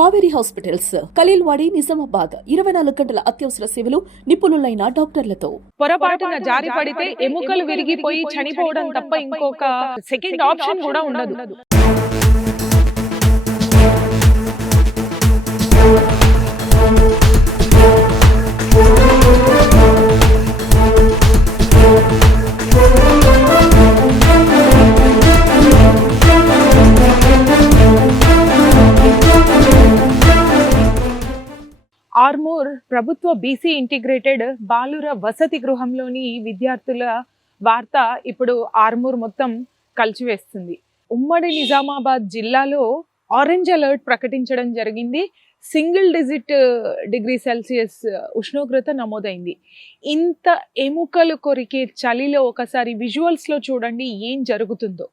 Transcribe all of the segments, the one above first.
Kaveri hospitals, Khaleelwadi, Nizamabad 24 గంటల అత్యవసర సేవలు, నిపుణులైన డాక్టర్లతో. పొరపాటున జారి పడితే ఎముకలు విరిగిపోయి చనిపోవడం తప్ప ఇంకొక సెకండ్ ఆప్షన్ కూడా ఉండదు. ఆర్మూర్ ప్రభుత్వ బీసీ ఇంటిగ్రేటెడ్ బాలుర వసతి గృహంలోని విద్యార్థుల వార్త ఇప్పుడు ఆర్మూర్ మొత్తం కలిచివేస్తుంది. ఉమ్మడి నిజామాబాద్ జిల్లాలో ఆరెంజ్ అలర్ట్ ప్రకటించడం జరిగింది. సింగిల్ డిజిట్ డిగ్రీ సెల్సియస్ ఉష్ణోగ్రత నమోదైంది. ఇంత ఎముకలు కొరికే చలిలో ఒకసారి విజువల్స్లో చూడండి ఏం జరుగుతుందో.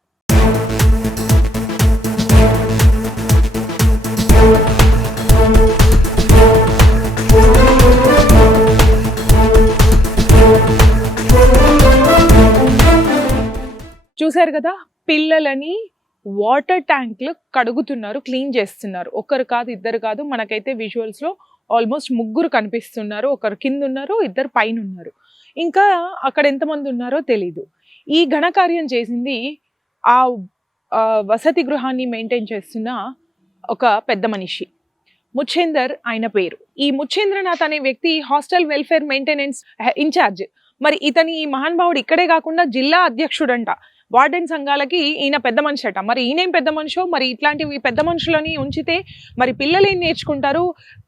చూశారు కదా, పిల్లలని వాటర్ ట్యాంక్లు కడుగుతున్నారు, క్లీన్ చేస్తున్నారు. ఒకరు కాదు, ఇద్దరు కాదు, మనకైతే విజువల్స్లో ఆల్మోస్ట్ ముగ్గురు కనిపిస్తున్నారు. ఒకరు కింద ఉన్నారు, ఇద్దరు పైన ఉన్నారు. ఇంకా అక్కడ ఎంతమంది ఉన్నారో తెలీదు. ఈ ఘనకార్యం చేసింది ఆ వసతి గృహాన్ని మెయింటైన్ చేస్తున్న ఒక పెద్ద మనిషి, ముచ్చేందర్ ఆయన పేరు. ఈ ముచ్చేంద్రనాథ్ అనే వ్యక్తి హాస్టల్ వెల్ఫేర్ మెయింటెనెన్స్ ఇన్ఛార్జ్. మరి ఇతని ఈ మహానుభావుడు ఇక్కడే కాకుండా జిల్లా అధ్యక్షుడంట. వార్డెన్ సంఘాలకి ఈయన పెద్ద మనిషి అట. మరి ఈయనేం పెద్ద మనిషో, మరి ఇట్లాంటివి పెద్ద మనుషులని ఉంచితే మరి పిల్లలు ఏం నేర్చుకుంటారు?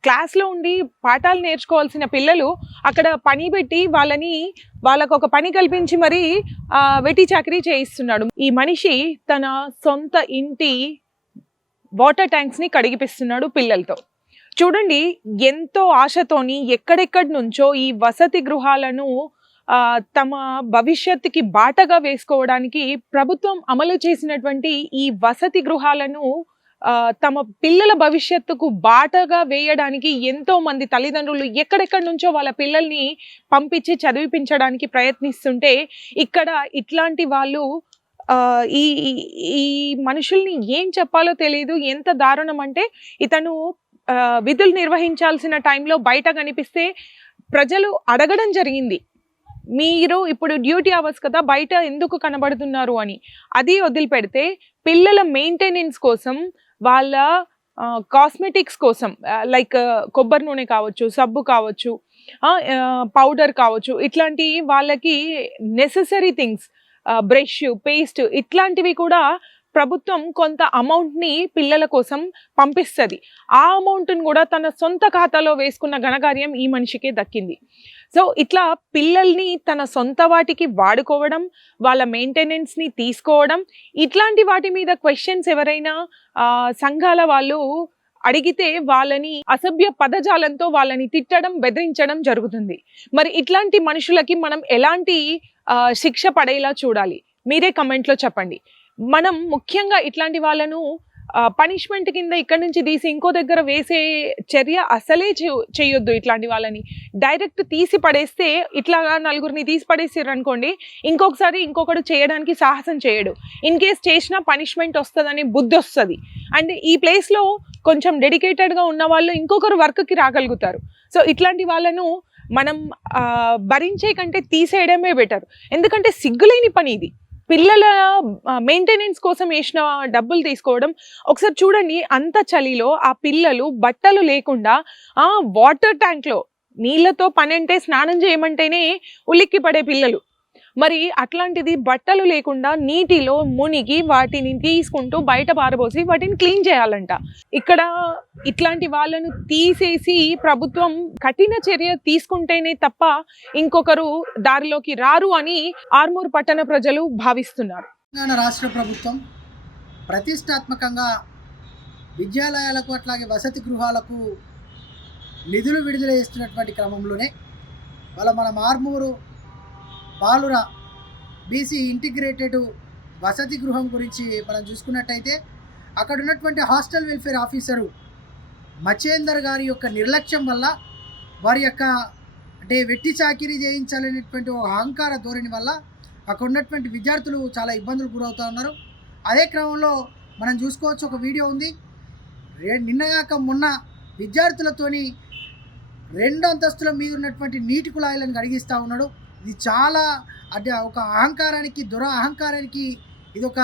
క్లాస్లో ఉండి పాఠాలు నేర్చుకోవాల్సిన పిల్లలు అక్కడ పని పెట్టి వాళ్ళకు ఒక పని కల్పించి మరి వెట్టి చాకరీ చేయిస్తున్నాడు. ఈ మనిషి తన సొంత ఇంటి వాటర్ ట్యాంక్స్ని కడిగిపిస్తున్నాడు పిల్లలతో. చూడండి, ఎంతో ఆశతోని ఎక్కడెక్కడి నుంచో ఈ వసతి గృహాలను తమ భవిష్యత్తుకి బాటగా వేసుకోవడానికి ప్రభుత్వం అమలు చేసినటువంటి ఈ వసతి గృహాలను తమ పిల్లల భవిష్యత్తుకు బాటగా వేయడానికి ఎంతో మంది తల్లిదండ్రులు ఎక్కడెక్కడి నుంచో వాళ్ళ పిల్లల్ని పంపించి చదివిపించడానికి ప్రయత్నిస్తుంటే ఇక్కడ ఇట్లాంటి వాళ్ళు ఈ ఈ మనుషుల్ని ఏం చెప్పాలో తెలియదు. ఎంత దారుణం అంటే, ఇతను విధులు నిర్వహించాల్సిన టైంలో బయట కనిపిస్తే ప్రజలు అడగడం జరిగింది, మీరు ఇప్పుడు డ్యూటీ అవర్స్ కదా, బయట ఎందుకు కనబడుతున్నారు అని. అది వదిలిపెడితే పిల్లల మెయింటెనెన్స్ కోసం, వాళ్ళ కాస్మెటిక్స్ కోసం, లైక్ కొబ్బరి నూనె కావచ్చు, సబ్బు కావచ్చు, పౌడర్ కావచ్చు, ఇట్లాంటి వాళ్ళకి నెసెసరీ థింగ్స్, బ్రష్, పేస్ట్, ఇట్లాంటివి కూడా ప్రభుత్వం కొంత అమౌంట్ని పిల్లల కోసం పంపిస్తుంది. ఆ అమౌంట్ని కూడా తన సొంత ఖాతాలో వేసుకున్న ఘనకార్యం ఈ మనిషికే దక్కింది. సో ఇట్లా పిల్లల్ని తన సొంత వాటికి వాడుకోవడం, వాళ్ళ మెయింటెనెన్స్ని తీసుకోవడం, ఇట్లాంటి వాటి మీద క్వశ్చన్స్ ఎవరైనా సంఘాల వాళ్ళు అడిగితే వాళ్ళని అసభ్య పదజాలంతో వాళ్ళని తిట్టడం, బెదిరించడం జరుగుతుంది. మరి ఇట్లాంటి మనుషులకి మనం ఎలాంటి శిక్ష పడేలా చూడాలి? మీరే కమెంట్లో చెప్పండి. మనం ముఖ్యంగా ఇట్లాంటి వాళ్ళను పనిష్మెంట్ కింద ఇక్కడి నుంచి తీసి ఇంకో దగ్గర వేసే చర్య అసలే చేయొద్దు. ఇట్లాంటి వాళ్ళని డైరెక్ట్ తీసి పడేస్తే, ఇట్లాగా నలుగురిని తీసి పడేసారు అనుకోండి, ఇంకొకసారి ఇంకొకడు చేయడానికి సాహసం చేయడు. ఇన్ కేస్ చేసినా పనిష్మెంట్ వస్తుందని బుద్ధి వస్తుంది. అండ్ ఈ ప్లేస్లో కొంచెం డెడికేటెడ్గా ఉన్న వాళ్ళు ఇంకొకరు వర్క్కి రాగలుగుతారు. సో ఇట్లాంటి వాళ్ళను మనం భరించే కంటే తీసేయడమే బెటర్. ఎందుకంటే సిగ్గులేని పని ఇది. పిల్లల మెయింటెనెన్స్ కోసం వేసిన డబ్బులు తీసుకోవడం. ఒకసారి చూడండి, అంత చలిలో ఆ పిల్లలు బట్టలు లేకుండా వాటర్ ట్యాంక్లో నీళ్ళతో పని అంటే స్నానం చేయమంటేనే ఉలిక్కి పడే పిల్లలు. మరి అట్లాంటిది బట్టలు లేకుండా నీటిలో మునిగి వాటిని తీసుకుంటూ బయట పారబోసి వాటిని క్లీన్ చేయాలంట. ఇక్కడ ఇట్లాంటి వాళ్ళను తీసేసి ప్రభుత్వం కఠిన చర్య తీసుకుంటేనే తప్ప ఇంకొకరు దారిలోకి రారు అని ఆర్మూర్ పట్టణ ప్రజలు భావిస్తున్నారు. తెలంగాణ రాష్ట్ర ప్రభుత్వం ప్రతిష్టాత్మకంగా విద్యాలయాలకు అట్లాగే వసతి గృహాలకు నిధులు విడుదల చేస్తున్నటువంటి క్రమంలోనే మన ఆర్మూరు బాలుర బీసీ ఇంటిగ్రేటెడ్ వసతి గృహం గురించి మనం చూసుకున్నట్టయితే, అక్కడ ఉన్నటువంటి హాస్టల్ వెల్ఫేర్ ఆఫీసరు మచేందర్ గారి యొక్క నిర్లక్ష్యం వల్ల, వారి యొక్క అంటే వెట్టి చాకిరీ చేయించాలనేటువంటి ఒక అహంకార ధోరణి వల్ల అక్కడ ఉన్నటువంటి విద్యార్థులు చాలా ఇబ్బందులు గురవుతూ ఉన్నారు. అదే క్రమంలో మనం చూసుకోవచ్చు, ఒక వీడియో ఉంది, నిన్నగాక మొన్న విద్యార్థులతోని 2 అంతస్తుల మీద ఉన్నటువంటి నీటి కుళాయిలను కడిగిస్తూ ఉన్నాడు. ఇది చాలా అంటే ఒక అహంకారానికి అహంకారానికి ఇది ఒక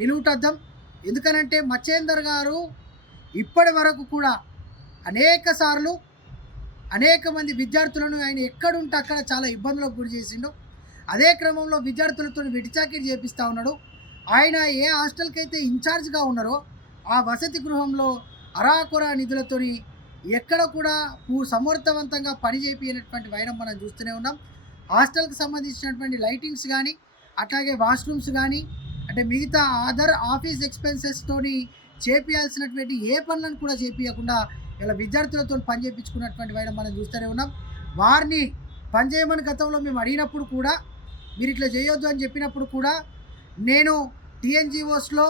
నిలువుటద్దం. ఎందుకనంటే మచ్చేందర్ గారు ఇప్పటి వరకు కూడా అనేక సార్లు అనేక మంది విద్యార్థులను ఆయన ఎక్కడుంటే అక్కడ చాలా ఇబ్బందులకు గురి చేసిండు. అదే క్రమంలో విద్యార్థులతో వెటిచాకిరి చేపిస్తూ ఉన్నాడు. ఆయన ఏ హాస్టల్కి అయితే ఇన్ఛార్జ్గా ఉన్నారో ఆ వసతి గృహంలో అరాకొరా నిధులతోని ఎక్కడ కూడా సమర్థవంతంగా పని చేయించినటువంటి వైరం మనం చూస్తూనే ఉన్నాం. హాస్టల్కి సంబంధించినటువంటి లైటింగ్స్ కానీ అట్లాగే వాష్రూమ్స్ కానీ అంటే మిగతా అదర్ ఆఫీస్ ఎక్స్పెన్సెస్తోని చేపియాల్సినటువంటి ఏ పనులను కూడా చేపించకుండా ఇలా విద్యార్థులతో పని చేయించుకున్నటువంటి వైరం మనం చూస్తూనే ఉన్నాం. వారిని పనిచేయమని గతంలో మేము అడిగినప్పుడు కూడా మీరు ఇట్లా చేయొద్దు అని చెప్పినప్పుడు కూడా నేను టీఎన్జిఓస్లో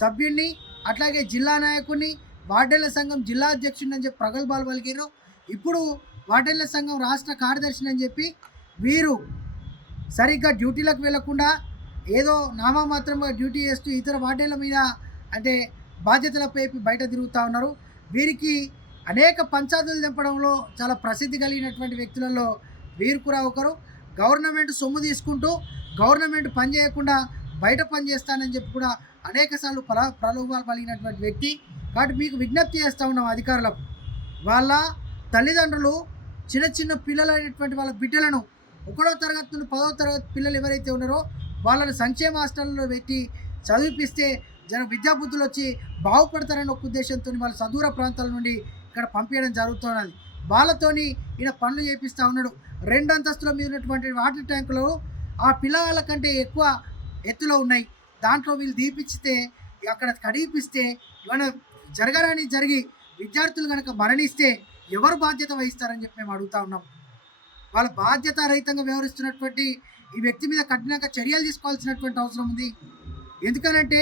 సభ్యుడిని అట్లాగే జిల్లా నాయకుడిని వార్డెన్ల సంఘం జిల్లా అధ్యక్షుడిని అని చెప్పి ప్రగల్భాలు పలికారు. ఇప్పుడు వార్డెన్ల సంఘం రాష్ట్ర కార్యదర్శిని అని చెప్పి వీరు సరిగ్గా డ్యూటీలకు వెళ్లకుండా ఏదో నామమాత్రంగా డ్యూటీ చేస్తూ ఇతర వార్డెన్ల మీద అంటే బాధ్యతలపై బయట తిరుగుతూ ఉన్నారు. వీరికి అనేక పంచాయతీలు తెంపడంలో చాలా ప్రసిద్ధి కలిగినటువంటి వ్యక్తులలో వీరు కూడా ఒకరు. గవర్నమెంట్ సొమ్ము తీసుకుంటూ గవర్నమెంట్ పని చేయకుండా బయట పని చేస్తానని చెప్పి కూడా అనేక సార్లు ప్రలోభాలు పలిగినటువంటి వ్యక్తి. కాబట్టి మీకు విజ్ఞప్తి చేస్తూ ఉన్నాం అధికారులకు, వాళ్ళ తల్లిదండ్రులు చిన్న చిన్న పిల్లలైనటువంటి వాళ్ళ బిడ్డలను 1వ తరగతి నుండి 10వ తరగతి పిల్లలు ఎవరైతే ఉన్నారో వాళ్ళని సంక్షేమ హాస్టల్లో పెట్టి చదివిపిస్తే విద్యాబుద్ధులు వచ్చి బాగుపడతారని ఒక ఉద్దేశంతో వాళ్ళ సదూర ప్రాంతాల నుండి ఇక్కడ పంపించడం జరుగుతున్నది. వాళ్ళతోని ఈయన పనులు చేపిస్తూ ఉన్నాడు. 2 అంతస్తుల మీద ఉన్నటువంటి వాటర్ ట్యాంకులు ఆ పిల్లల కంటే ఎక్కువ ఎత్తులో ఉన్నాయి. దాంట్లో వీళ్ళు దీపిస్తే అక్కడ కడిగిపిస్తే ఏమైనా జరగరాని జరిగి విద్యార్థులు కనుక మరణిస్తే ఎవరు బాధ్యత వహిస్తారని చెప్పి మేము అడుగుతూ ఉన్నాం. వాళ్ళ బాధ్యత రహితంగా వ్యవహరిస్తున్నటువంటి ఈ వ్యక్తి మీద కఠినంగా చర్యలు తీసుకోవాల్సినటువంటి అవసరం ఉంది. ఎందుకనంటే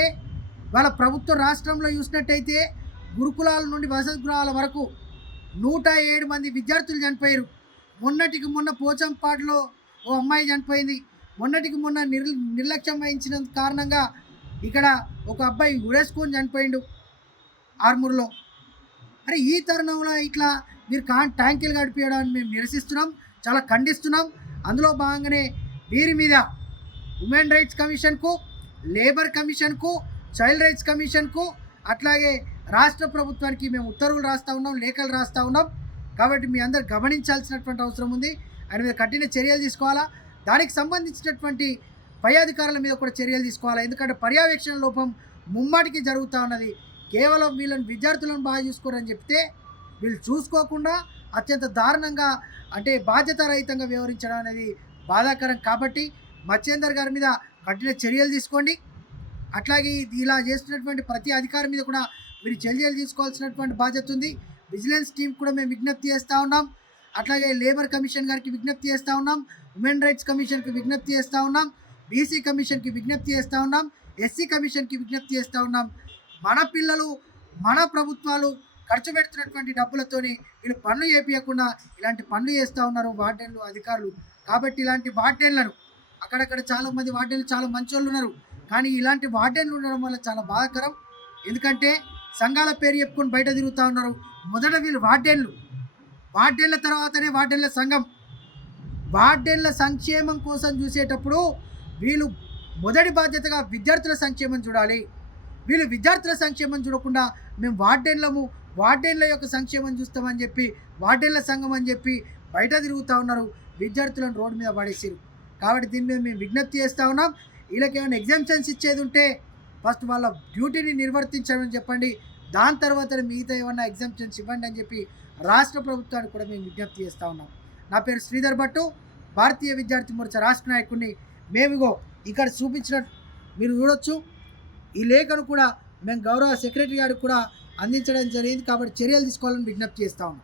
వాళ్ళ ప్రభుత్వ రాష్ట్రంలో చూసినట్టయితే గురుకులాల నుండి వసతి గృహాల వరకు 107 మంది విద్యార్థులు చనిపోయారు. మొన్నటికి మొన్న పోచంపాడులో ఓ అమ్మాయి చనిపోయింది. మొన్నటికి మొన్న నిర్లక్ష్యం వహించిన కారణంగా ఇక్కడ ఒక అబ్బాయి ఉరేసుకొని చనిపోయిండు ఆర్మూర్లో. అరే ఈ తరుణంలో ఇట్లా మీరు ట్యాంకులు గడిపేయడాన్ని మేము నిరసిస్తున్నాం, చాలా ఖండిస్తున్నాం. అందులో భాగంగానే వీరి మీద ఉమెన్ రైట్స్ కమిషన్కు, లేబర్ కమిషన్కు, చైల్డ్ రైట్స్ కమిషన్కు అట్లాగే రాష్ట్ర ప్రభుత్వానికి మేము ఉత్తర్వులు రాస్తూ ఉన్నాం, లేఖలు రాస్తూ ఉన్నాం. కాబట్టి మీ అందరు గమనించాల్సినటువంటి అవసరం ఉంది. ఆయన మీద కఠిన చర్యలు తీసుకోవాలా. దానికి సంబంధించినటువంటి పై అధికారుల మీద కూడా చర్యలు తీసుకోవాలా. ఎందుకంటే పర్యవేక్షణ లోపం ముమ్మాటికి జరుగుతూ ఉన్నది. కేవలం వీళ్ళని విద్యార్థులను బాగా చూసుకోరని చెప్తే వీళ్ళు చూసుకోకుండా అత్యంత దారుణంగా అంటే బాధ్యతారహితంగా వ్యవహరించడం అనేది బాధాకరం. కాబట్టి మచ్చేందర్ గారి మీద కఠిన చర్యలు తీసుకోండి. అట్లాగే ఇలా చేస్తున్నటువంటి ప్రతి అధికారి మీద కూడా మీరు చర్యలు తీసుకోవాల్సినటువంటి బాధ్యత ఉంది. విజిలెన్స్ టీం కూడా మేము విజ్ఞప్తి చేస్తూ ఉన్నాం. అట్లాగే లేబర్ కమిషన్ గారికి విజ్ఞప్తి చేస్తూ ఉన్నాం, ఉమెన్ రైట్స్ కమిషన్కి విజ్ఞప్తి చేస్తూ ఉన్నాం, బీసీ కమిషన్కి విజ్ఞప్తి చేస్తూ ఉన్నాం, ఎస్సీ కమిషన్కి విజ్ఞప్తి చేస్తూ ఉన్నాం. మన పిల్లలు మన ప్రభుత్వాలు ఖర్చు పెడుతున్నటువంటి డబ్బులతోని వీళ్ళు పనులు చేపించకుండా ఇలాంటి పనులు చేస్తూ ఉన్నారు వార్డెన్లు అధికారులు. కాబట్టి ఇలాంటి వార్డెన్లను అక్కడక్కడ చాలామంది వార్డెన్లు చాలా మంచి వాళ్ళు ఉన్నారు, కానీ ఇలాంటి వార్డెన్లు ఉండడం వల్ల చాలా బాధాకరం. ఎందుకంటే సంఘాల పేరు చెప్పుకొని బయట తిరుగుతూ ఉన్నారు. మొదట వీళ్ళు వార్డెన్ల తర్వాతనే వార్డెన్ల సంఘం. వార్డెన్ల సంక్షేమం కోసం చూసేటప్పుడు వీళ్ళు మొదటి బాధ్యతగా విద్యార్థుల సంక్షేమం చూడాలి. వీళ్ళు విద్యార్థుల సంక్షేమం చూడకుండా మేము వార్డెన్ల యొక్క సంక్షేమం చూస్తామని చెప్పి వార్డెన్ల సంఘం అని చెప్పి బయట తిరుగుతూ ఉన్నారు. విద్యార్థులను రోడ్డు మీద పడేసారు. కాబట్టి దీని మీద మేము విజ్ఞప్తి చేస్తూ ఉన్నాం. వీళ్ళకి ఏమైనా ఎగ్జామ్షన్స్ ఇచ్చేది ఉంటే ఫస్ట్ వాళ్ళ డ్యూటీని నిర్వర్తించమని చెప్పండి, దాని తర్వాత మిగతా ఏమన్నా ఎగ్జామ్షన్స్ ఇవ్వండి అని చెప్పి రాష్ట్ర ప్రభుత్వానికి కూడా మేము విజ్ఞప్తి చేస్తూ ఉన్నాం. నా పేరు శ్రీధర్ భట్టు, భారతీయ విద్యార్థి మోర్చా రాష్ట్ర నాయకుడిని. మేమిగో ఇక్కడ చూపించినట్టు మీరు చూడొచ్చు. ఈ లేఖను కూడా మేము గౌరవ సెక్రటరీ గారికి కూడా అందించడం జరిగింది. కాబట్టి చర్యలు తీసుకోవాలని విజ్ఞప్తి చేస్తూ ఉన్నాం.